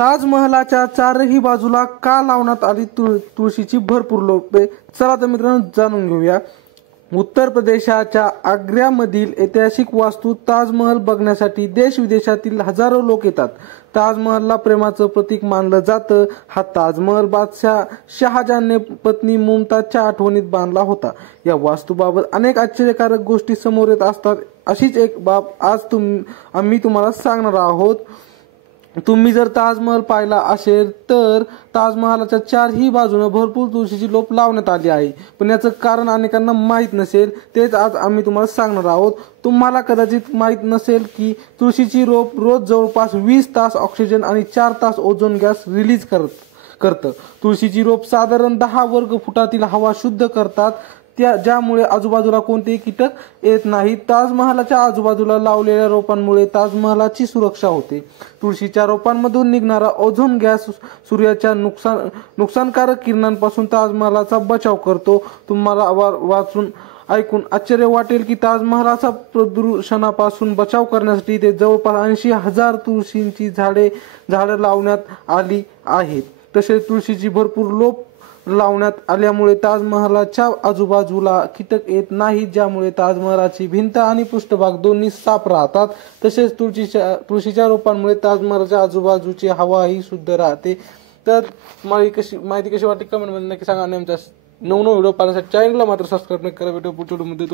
ताजमहलाच्या चारही बाजूला का लावण्यात आली तुळशीची भरपूर रोपे? चला तर मित्रांनो जाणून घेऊया। उत्तर प्रदेशाच्या आग्र्यामधील ऐतिहासिक वास्तू ताजमहल बघण्यासाठी देश विदेशातील हजारो लोक येतात। ताजमहलला प्रेमाचं प्रतीक मानलं जातं। हा ताजमहल बादशाह शहाजहानने पत्नी मुमताजच्या आठवणीत बांधला होता। या वास्तूबाबत अनेक आश्चर्यकारक गोष्टी समोर येत असतात। अशीच एक बाब आज आम्ही तुम्हाला सांगणार आहोत। तुम्ही जर ताजमहल पाहिला असेल तर ताजमहालाच्या चारही बाजूने भरपूर तुळशीची रोप लावण्यात आली आहे, पण याचं कारण अनेकांना माहीत नसेल। तेच आज आम्ही तुम्हाला सांगणार आहोत। तुम्हाला कदाचित माहीत नसेल की तुळशीची रोप रोज जवळपास 20 तास ऑक्सिजन आणि 4 तास ओझोन गॅस रिलीज करतं। तुळशीची रोप साधारण 10 वर्ग फुटातील हवा शुद्ध करतात, ज्यामुळे आजूबाजूला कोणतेही कीटक येत नाहीत। ताजमहालाच्या आजूबाजूला लावलेल्या रोपांमुळे ताजमहालाची सुरक्षा होते। तुळशीच्या रोपांमधून निघणारा ओझोन गॅस सूर्याच्या नुकसानकारक किरणांपासून ताजमहालाचा बचाव करतो। तुम्हाला वाचून ऐकून आश्चर्य वाटेल की ताजमहालाचा प्रदूषणापासून बचाव करण्यासाठी इथे जवळपास 80,000 तुळशीची झाडे लावण्यात आली आहेत। तसेच तुळशीची भरपूर रोप लावण्यात आल्यामुळे ताजमहालाच्या आजूबाजूला कीटक येत नाहीत, ज्यामुळे ताजमहालाची भिंत आणि पृष्ठभाग दोन्ही साफ राहतात। तसेच तुळशीच्या रोपांमुळे ताजमहालाच्या आजूबाजूची हवाही शुद्ध राहते। तर माहिती कशी वाटली कमेंट मध्ये नक्की सांगा। आणि आमच्या नवनवीन व्हिडिओ पाहण्यासाठी चॅनलला मात्र सबस्क्राईब करा। व्हिडिओ पुढच्या व्हिडिओमध्ये